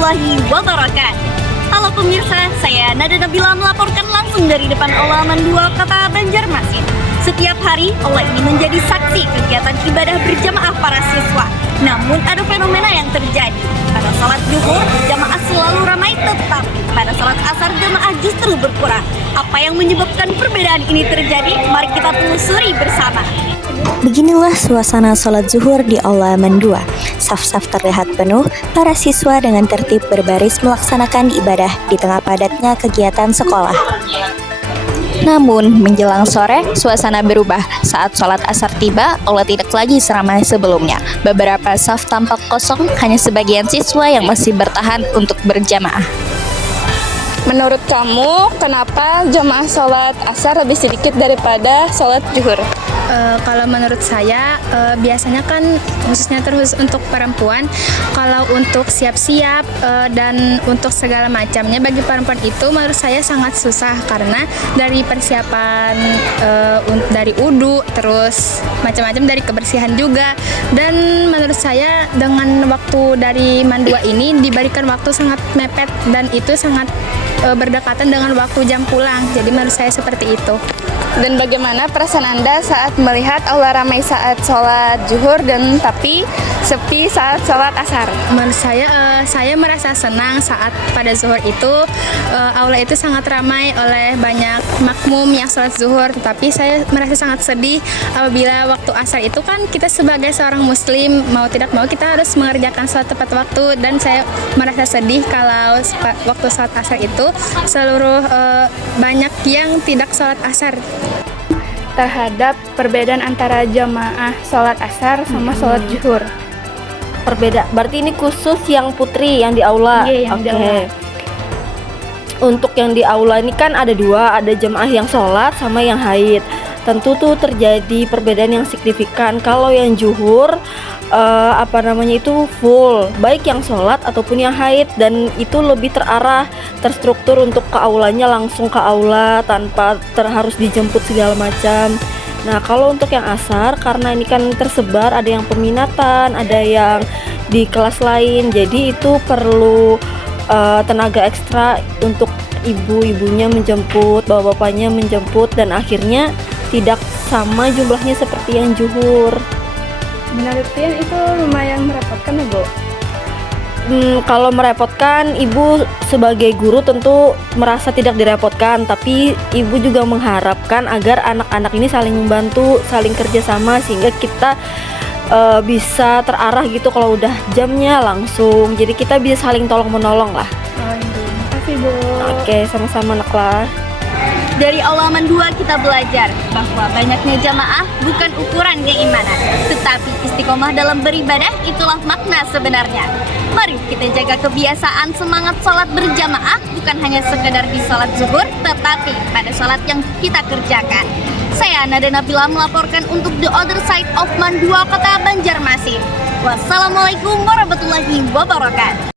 warahmatullahi wabarakatuh. Halo pemirsa, saya Nada Nabila melaporkan langsung dari depan Aula Aman 2 Kota Banjarmasin. Setiap hari, aula ini menjadi saksi kegiatan ibadah berjamaah para siswa. Namun ada fenomena yang terjadi. Pada salat zuhur, jamaah selalu ramai, tetapi pada salat asar jamaah justru berkurang. Apa yang menyebabkan perbedaan ini terjadi? Mari kita telusuri bersama. Beginilah suasana sholat zuhur di Aula Aman 2. Saf-saf terlihat penuh, para siswa dengan tertib berbaris melaksanakan ibadah di tengah padatnya kegiatan sekolah. Namun, menjelang sore, suasana berubah. Saat sholat asar tiba, aula tidak lagi seramai sebelumnya. Beberapa saf tampak kosong, hanya sebagian siswa yang masih bertahan untuk berjamaah. Menurut kamu, kenapa jamaah sholat asar lebih sedikit daripada sholat zuhur? Kalau menurut saya, biasanya kan khususnya terus untuk perempuan, kalau untuk siap-siap dan untuk segala macamnya bagi perempuan itu menurut saya sangat susah karena dari persiapan dari wudu, terus macam-macam dari kebersihan juga. Dan menurut saya dengan waktu dari mandua ini diberikan waktu sangat mepet dan itu sangat berdekatan dengan waktu jam pulang. Jadi menurut saya seperti itu. Dan bagaimana perasaan Anda saat melihat aula ramai saat sholat zuhur dan tapi sepi saat sholat asar? Menurut saya merasa senang saat pada zuhur itu aula itu sangat ramai oleh banyak makmum yang sholat zuhur. Tetapi saya merasa sangat sedih apabila waktu asar itu kan kita sebagai seorang muslim mau tidak mau kita harus mengerjakan sholat tepat waktu. Dan saya merasa sedih kalau waktu sholat asar itu seluruh banyak yang tidak sholat asar. Terhadap perbedaan antara jamaah sholat asar sama sholat zuhur. Berarti ini khusus yang putri yang di aula. Iya, yang di aula. Untuk yang di aula ini kan ada dua, ada jamaah yang sholat sama yang haid. Tentu tuh terjadi perbedaan yang signifikan. Kalau yang zuhur itu full, baik yang sholat ataupun yang haid, dan itu lebih terarah, terstruktur untuk ke aulanya, langsung ke aula tanpa harus dijemput segala macam. Nah, kalau untuk yang asar, karena ini kan tersebar, ada yang peminatan, ada yang di kelas lain, jadi itu perlu tenaga ekstra untuk ibu-ibunya menjemput, bapak-bapaknya menjemput, dan akhirnya tidak sama jumlahnya seperti yang zuhur. Menurut Tian itu lumayan merepotkan ya, Bu? Kalau merepotkan, ibu sebagai guru tentu merasa tidak direpotkan, tapi ibu juga mengharapkan agar anak-anak ini saling membantu, saling kerjasama, sehingga kita bisa terarah gitu kalau udah jamnya langsung. Jadi kita bisa saling tolong-menolong lah. Oh, iya. Terima kasih, Bu. Oke, sama-sama nak lah. Dari Aula Aman 2 kita belajar bahwa banyaknya jamaah bukan ukuran keimanan, tetapi istiqomah dalam beribadah itulah makna sebenarnya. Mari kita jaga kebiasaan semangat sholat berjamaah, bukan hanya sekedar di sholat zuhur, tetapi pada sholat yang kita kerjakan. Saya Nada Nabila melaporkan untuk The Other Side of Man 2 Kota Banjarmasin. Wassalamualaikum warahmatullahi wabarakatuh.